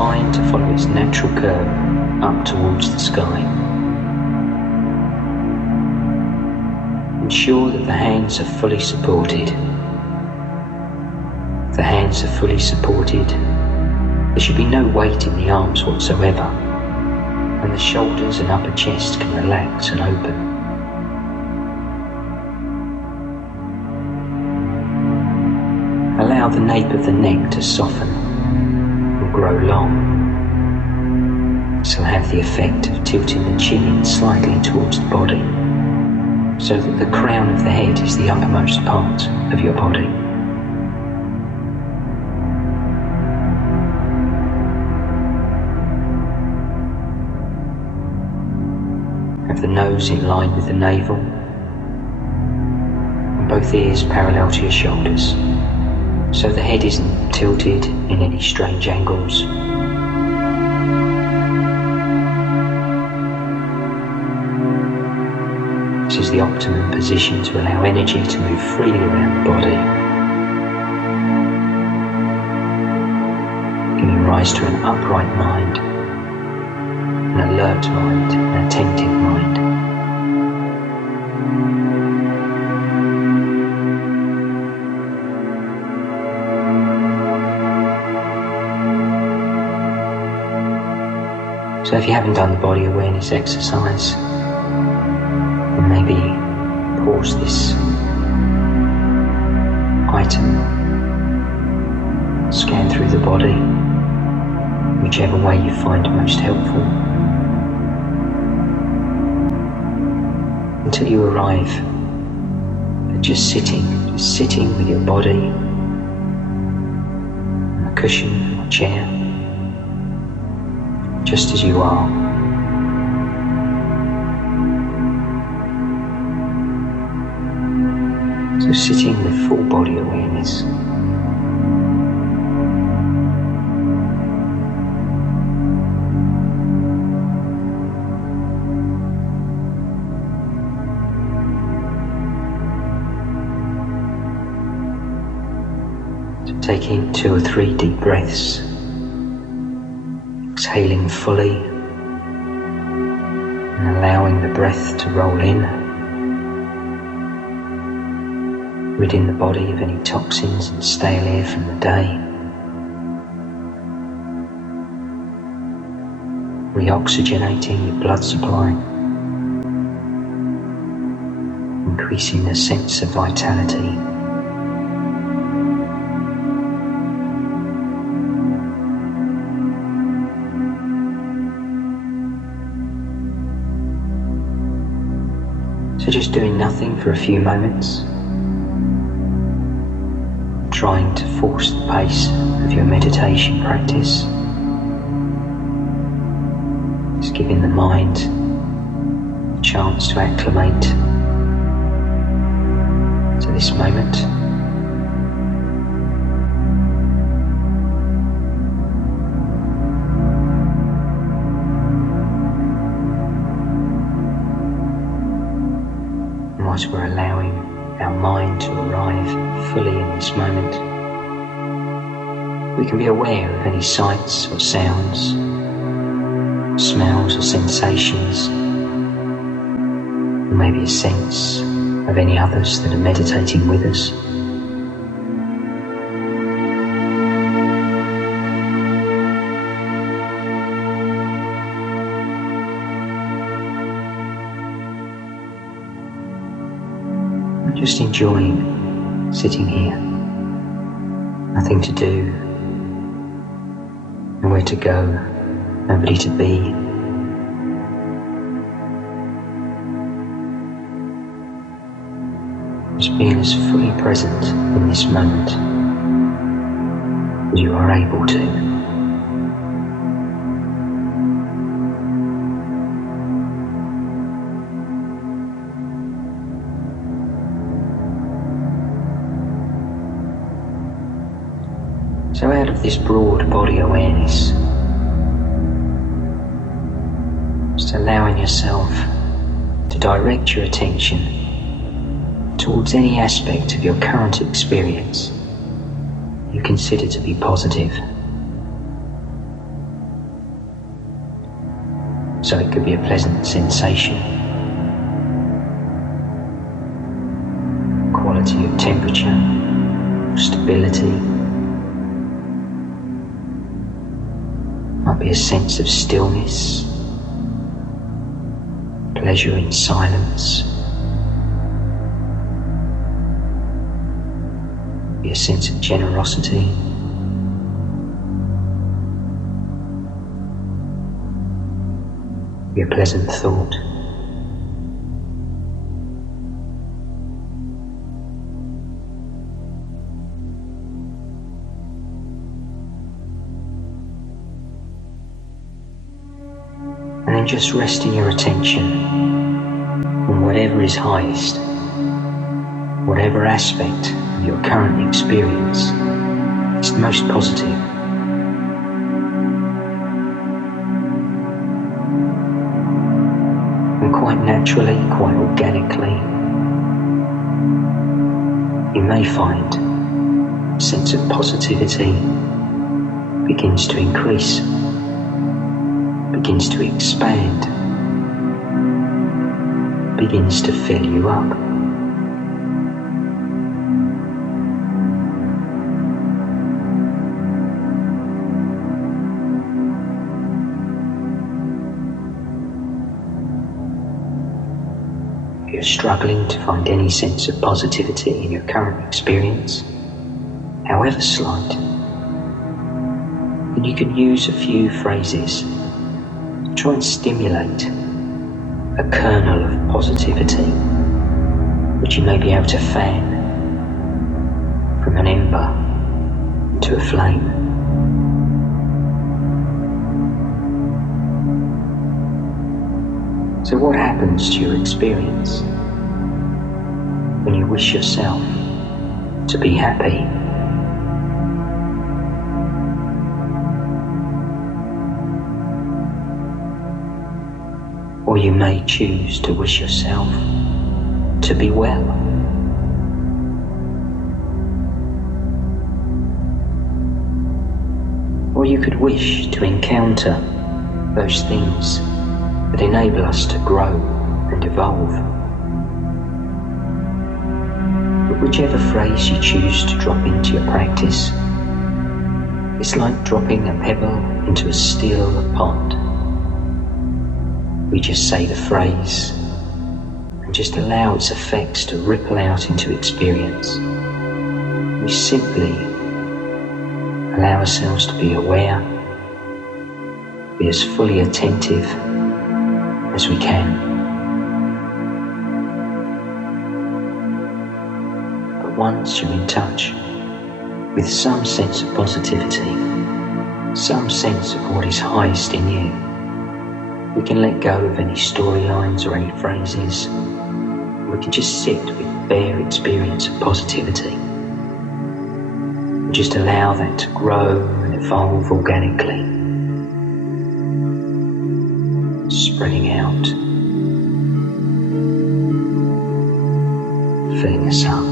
spine to follow its natural curve up towards the sky. Ensure that the hands are fully supported. If the hands are fully supported, there should be no weight in the arms whatsoever, and the shoulders and upper chest can relax and open. Allow the nape of the neck to soften and grow long. This will have the effect of tilting the chin in slightly towards the body, so that the crown of the head is the uppermost part of your body. Have the nose in line with the navel, and both ears parallel to your shoulders, so the head isn't tilted in any strange angles. This is the optimum position to allow energy to move freely around the body, giving rise to an upright mind, an alert mind, an attentive mind. So if you haven't done the body awareness exercise, then maybe pause this item, scan through the body, whichever way you find most helpful, until you arrive at just sitting with your body on a cushion or chair, just as you are. So sitting with full body awareness. So taking 2 or 3 deep breaths. Exhaling fully and allowing the breath to roll in, ridding the body of any toxins and stale air from the day, reoxygenating your blood supply, increasing the sense of vitality. So just doing nothing for a few moments, trying to force the pace of your meditation practice, just giving the mind a chance to acclimate to this moment. Whilst we're allowing our mind to arrive fully in this moment, we can be aware of any sights or sounds, smells or sensations, or maybe a sense of any others that are meditating with us. Just enjoying sitting here, nothing to do, nowhere to go, nobody to be. Just being as fully present in this moment as you are able to. So out of this broad body awareness, just allowing yourself to direct your attention towards any aspect of your current experience you consider to be positive. So it could be a pleasant sensation, quality of temperature, stability. Might be a sense of stillness, pleasure in silence. Be a sense of generosity. Be a pleasant thought. And then just resting your attention on whatever is highest, whatever aspect of your current experience is the most positive. And quite naturally, quite organically, you may find a sense of positivity begins to increase, begins to expand, begins to fill you up. If you're struggling to find any sense of positivity in your current experience, however slight, then you can use a few phrases to try and stimulate a kernel of positivity, which you may be able to fan from an ember into a flame. So what happens to your experience when you wish yourself to be happy? Or you may choose to wish yourself to be well. Or you could wish to encounter those things that enable us to grow and evolve. But whichever phrase you choose to drop into your practice, it's like dropping a pebble into a still pond. We just say the phrase and just allow its effects to ripple out into experience. We simply allow ourselves to be aware, be as fully attentive as we can. But once you're in touch with some sense of positivity, some sense of what is highest in you, we can let go of any storylines or any phrases. We can just sit with bare experience of positivity and just allow that to grow and evolve organically, spreading out, filling us up.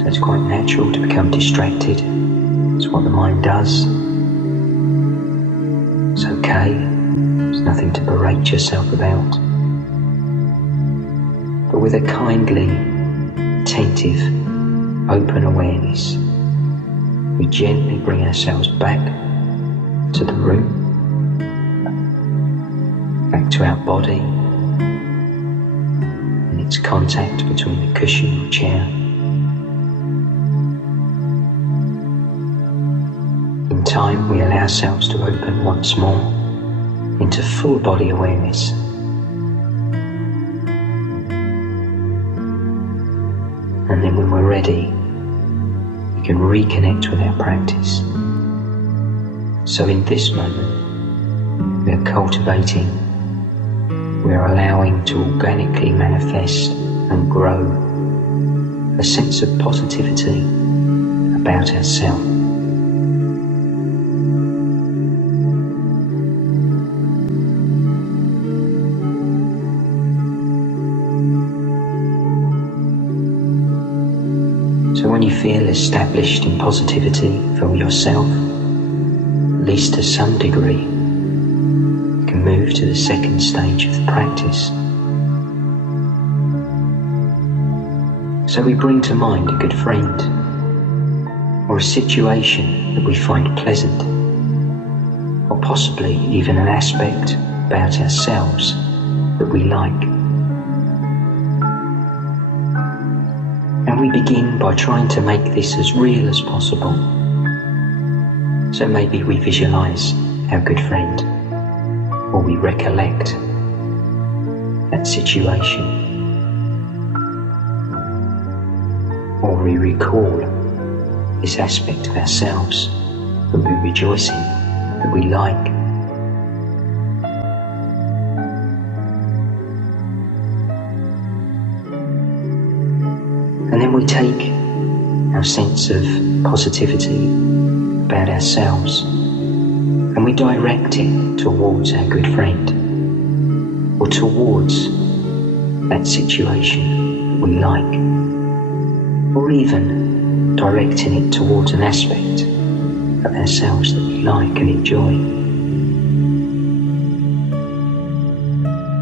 So it's quite natural to become distracted. It's what the mind does. It's okay. There's nothing to berate yourself about. But with a kindly, attentive, open awareness, we gently bring ourselves back to the room, back to our body, and its contact between the cushion or chair. In time, we allow ourselves to open once more into full body awareness. And then when we're ready, we can reconnect with our practice. So in this moment, we are cultivating, we are allowing to organically manifest and grow a sense of positivity about ourselves. So when you feel established in positivity for yourself least to some degree, we can move to the second stage of the practice. So we bring to mind a good friend, or a situation that we find pleasant, or possibly even an aspect about ourselves that we like. And we begin by trying to make this as real as possible. So maybe we visualize our good friend, or we recollect that situation, or we recall this aspect of ourselves that we rejoice in, that we like. And then we take our sense of positivity about ourselves and we direct it towards our good friend, or towards that situation that we like, or even directing it towards an aspect of ourselves that we like and enjoy.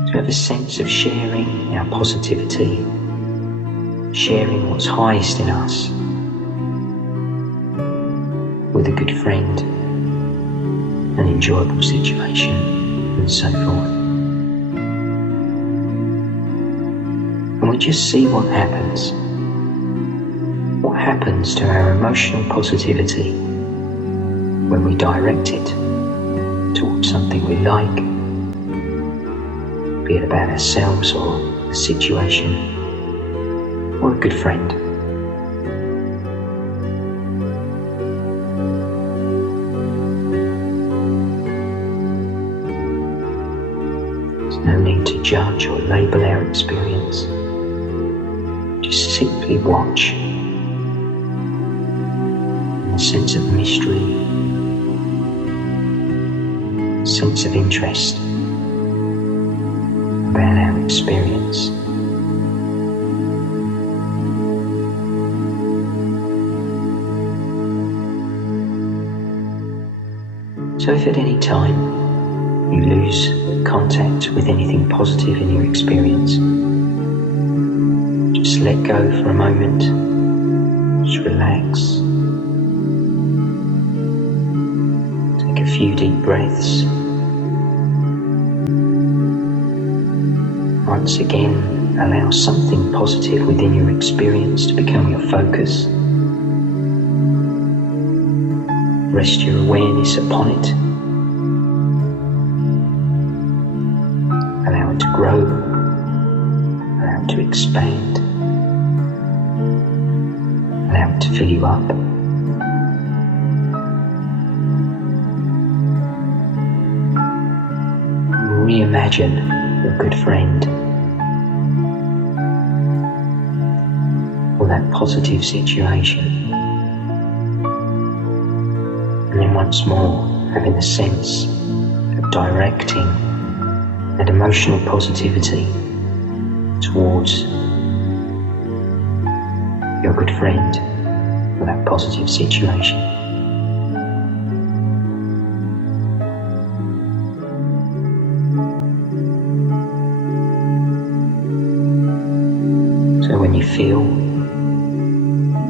To have a sense of sharing our positivity, sharing what's highest in us with a good friend, an enjoyable situation, and so forth. And we just see what happens. What happens to our emotional positivity when we direct it towards something we like, be it about ourselves or a situation or a good friend. There's no need to judge or label our experience. Just simply watch in a sense of mystery, sense of interest about our experience. So if at any time you lose contact with anything positive in your experience, just let go for a moment, just relax, take a few deep breaths. Once again, allow something positive within your experience to become your focus. Rest your awareness upon it. Allow it to grow. Allow it to expand. Allow it to fill you up. Reimagine your good friend, or that positive situation. And then once more, having a sense of directing that emotional positivity towards your good friend or that positive situation. So when you feel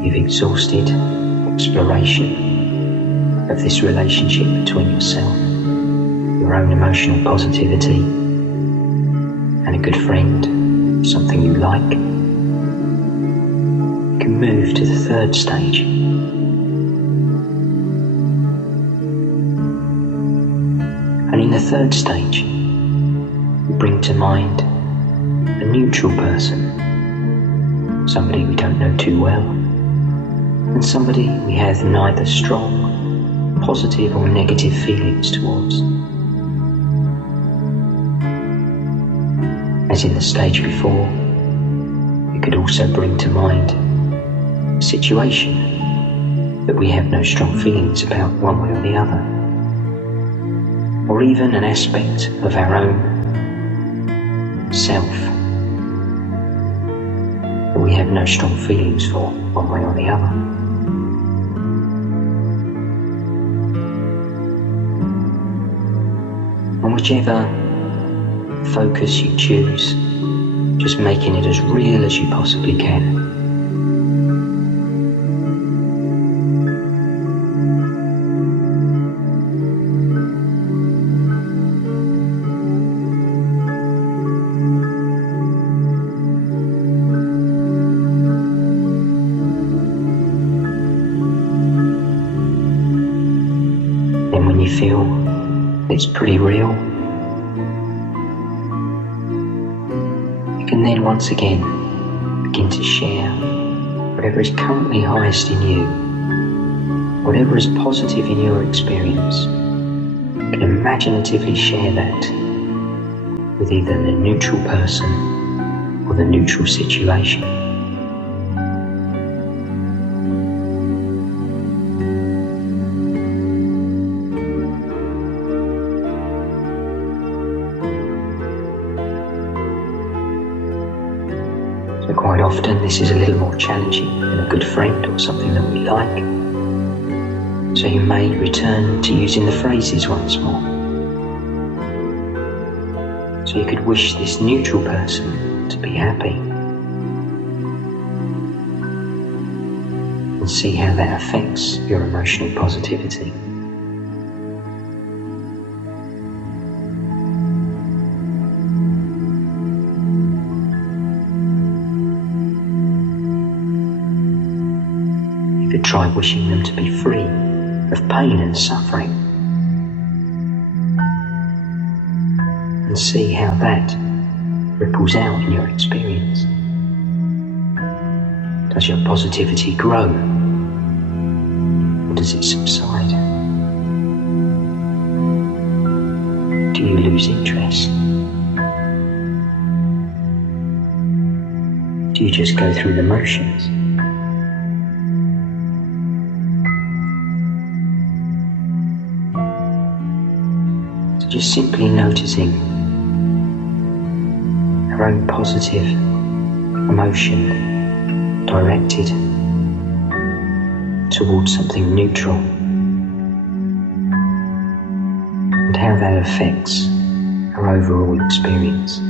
you've exhausted exploration of this relationship between yourself, your own emotional positivity, and a good friend, something you like, you can move to the third stage. And in the third stage, you bring to mind a neutral person, somebody we don't know too well, and somebody we have neither strong positive or negative feelings towards. As in the stage before, you could also bring to mind a situation that we have no strong feelings about one way or the other, or even an aspect of our own self that we have no strong feelings for one way or the other. And whichever focus you choose, just making it as real as you possibly can. Then when you feel it's pretty real, you can then once again begin to share whatever is currently highest in you, whatever is positive in your experience. You can imaginatively share that with either the neutral person or the neutral situation. So quite often this is a little more challenging than a good friend or something that we like. So you may return to using the phrases once more. So you could wish this neutral person to be happy and see how that affects your emotional positivity. You could try wishing them to be free of pain and suffering and see how that ripples out in your experience. Does your positivity grow or does it subside? Do you lose interest? Do you just go through the motions? So just simply noticing our own positive emotion directed towards something neutral and how that affects our overall experience.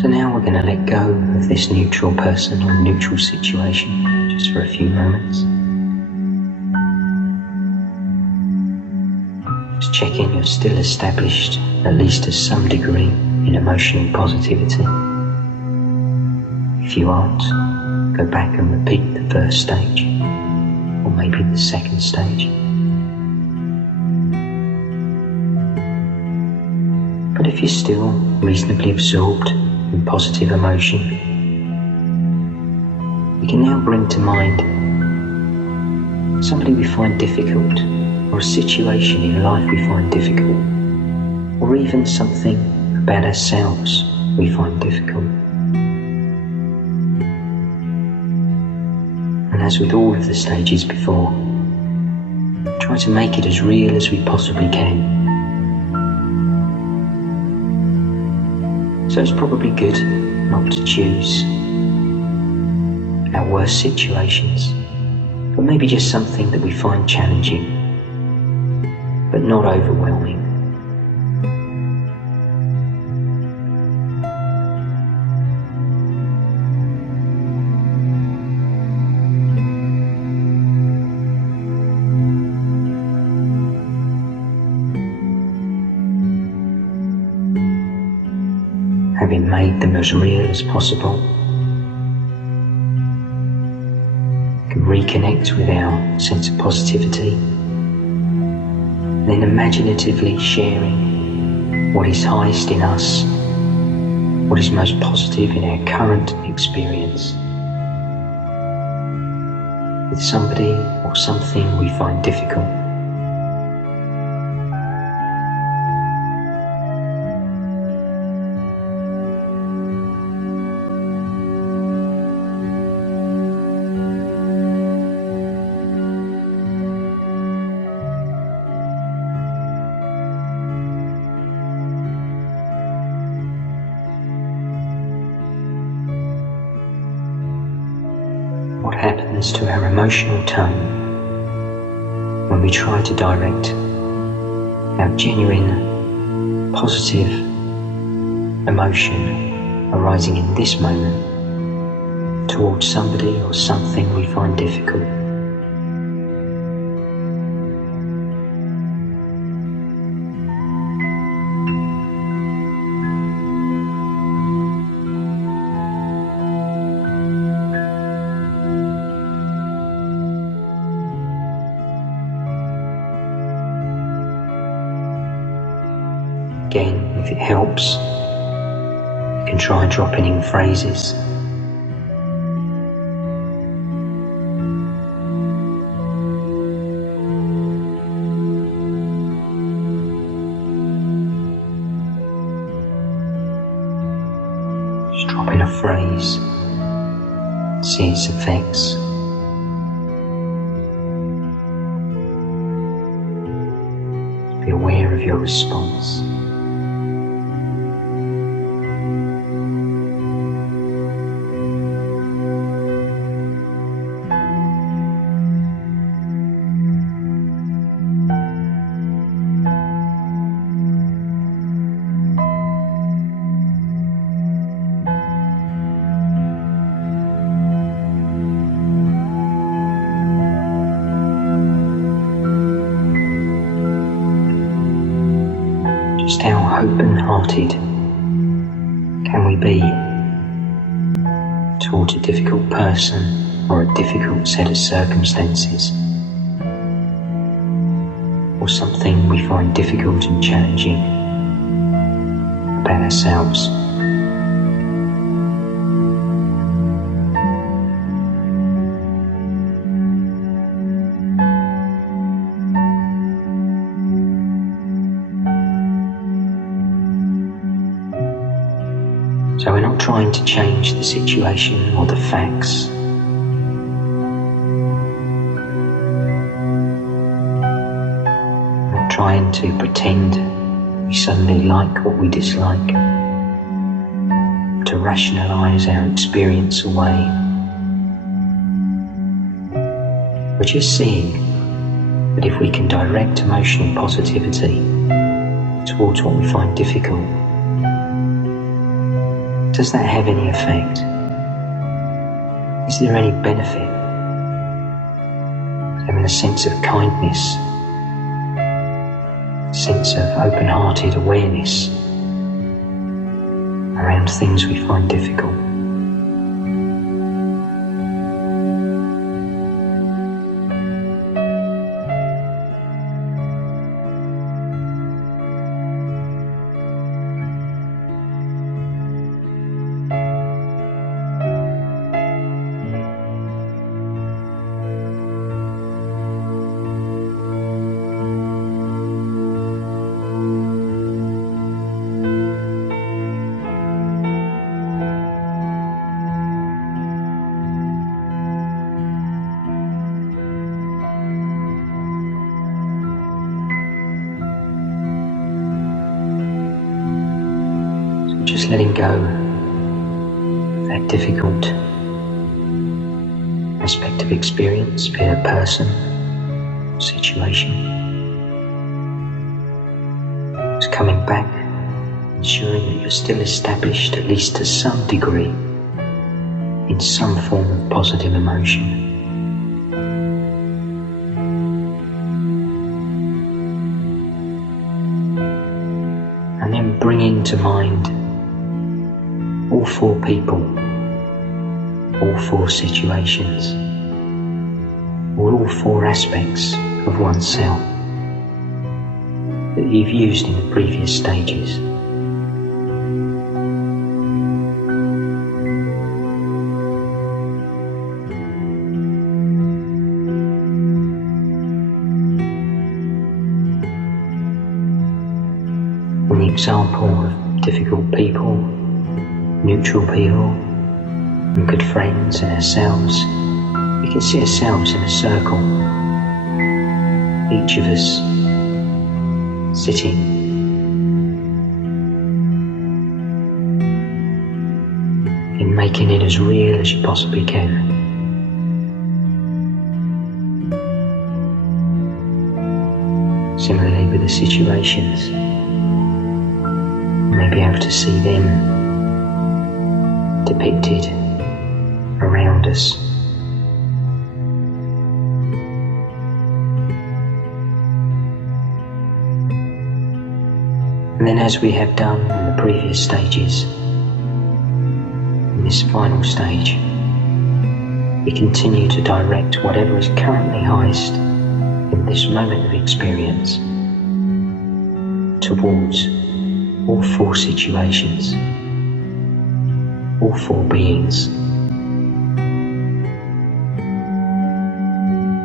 So now we're going to let go of this neutral person or neutral situation just for a few moments. Just checking you're still established, at least to some degree, in emotional positivity. If you aren't, go back and repeat the first stage, or maybe the second stage. But if you're still reasonably absorbed in positive emotion, we can now bring to mind somebody we find difficult, or a situation in life we find difficult, or even something about ourselves we find difficult. And as with all of the stages before, try to make it as real as we possibly can. So it's probably good not to choose our worst situations, but maybe just something that we find challenging, but not overwhelming. Having made them as real as possible, we can reconnect with our sense of positivity, then imaginatively sharing what is highest in us, what is most positive in our current experience, with somebody or something we find difficult. as to our emotional tone when we try to direct our genuine, positive emotion arising in this moment towards somebody or something we find difficult. Again, if it helps, you can try dropping in phrases. Just drop in a phrase, see its effects. Be aware of your response. Just how open-hearted can we be towards a difficult person or a difficult set of circumstances, or something we find difficult and challenging about ourselves? So we're not trying to change the situation or the facts. We're not trying to pretend we suddenly like what we dislike, to rationalise our experience away. We're just seeing that if we can direct emotional positivity towards what we find difficult, does that have any effect? Is there any benefit? Having a sense of kindness, a sense of open-hearted awareness around things we find difficult. Just letting go of that difficult aspect of experience, be it a person, situation. Just coming back, ensuring that you're still established, at least to some degree, in some form of positive emotion. And then bringing to mind all four people, all four situations, or all four aspects of oneself that you've used in the previous stages. In the example of difficult people, neutral people, and good friends and ourselves, we can see ourselves in a circle, each of us sitting in making it as real as you possibly can. Similarly with the situations, you may be able to see them depicted around us. And then, as we have done in the previous stages, in this final stage, we continue to direct whatever is currently highest in this moment of experience towards all four situations, all four beings,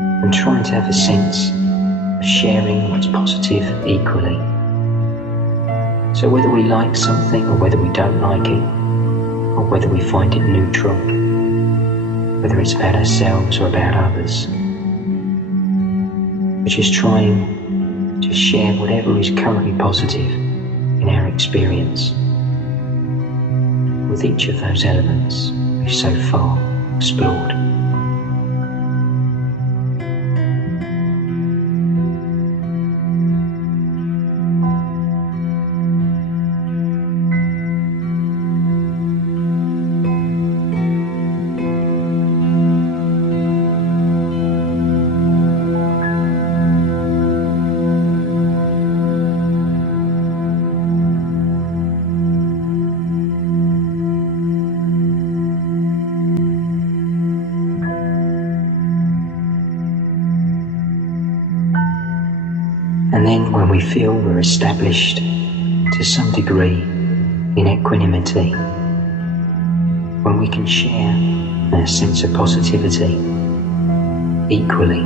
and trying to have a sense of sharing what's positive equally. So whether we like something or whether we don't like it, or whether we find it neutral, whether it's about ourselves or about others, we're just trying to share whatever is currently positive in our experience with each of those elements we've so far explored. And then when we feel we're established to some degree in equanimity, when we can share our sense of positivity equally,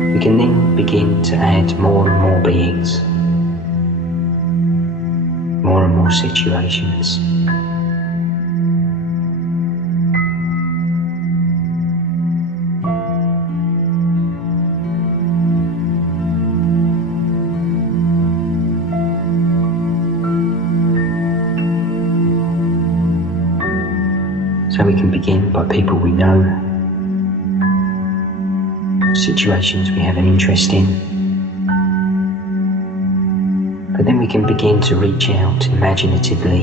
we can then begin to add more and more beings, more and more situations. So we can begin by people we know, situations we have an interest in, but then we can begin to reach out imaginatively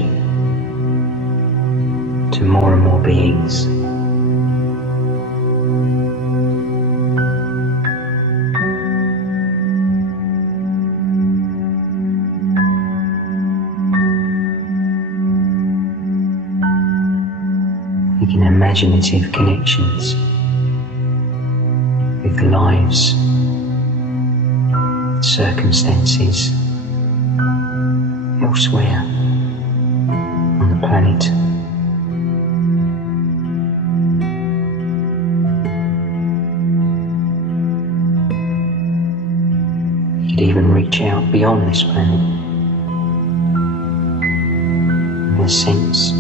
to more and more beings. Making imaginative connections with lives, circumstances elsewhere on the planet. You could even reach out beyond this planet in a sense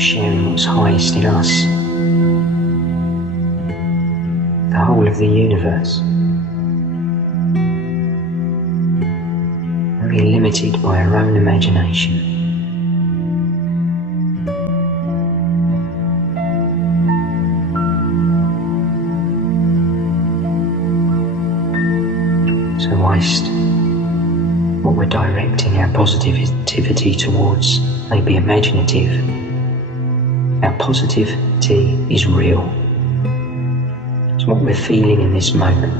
sharing what's highest in us, the whole of the universe, very limited by our own imagination. So whilst what we're directing our positivity towards may be imaginative, our positivity is real. It's what we're feeling in this moment,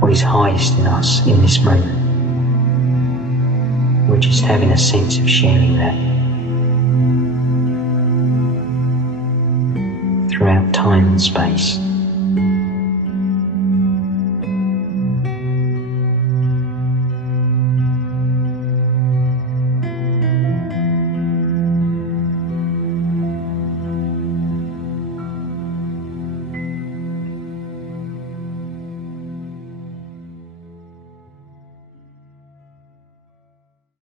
what is highest in us in this moment. We're just having a sense of sharing that throughout time and space.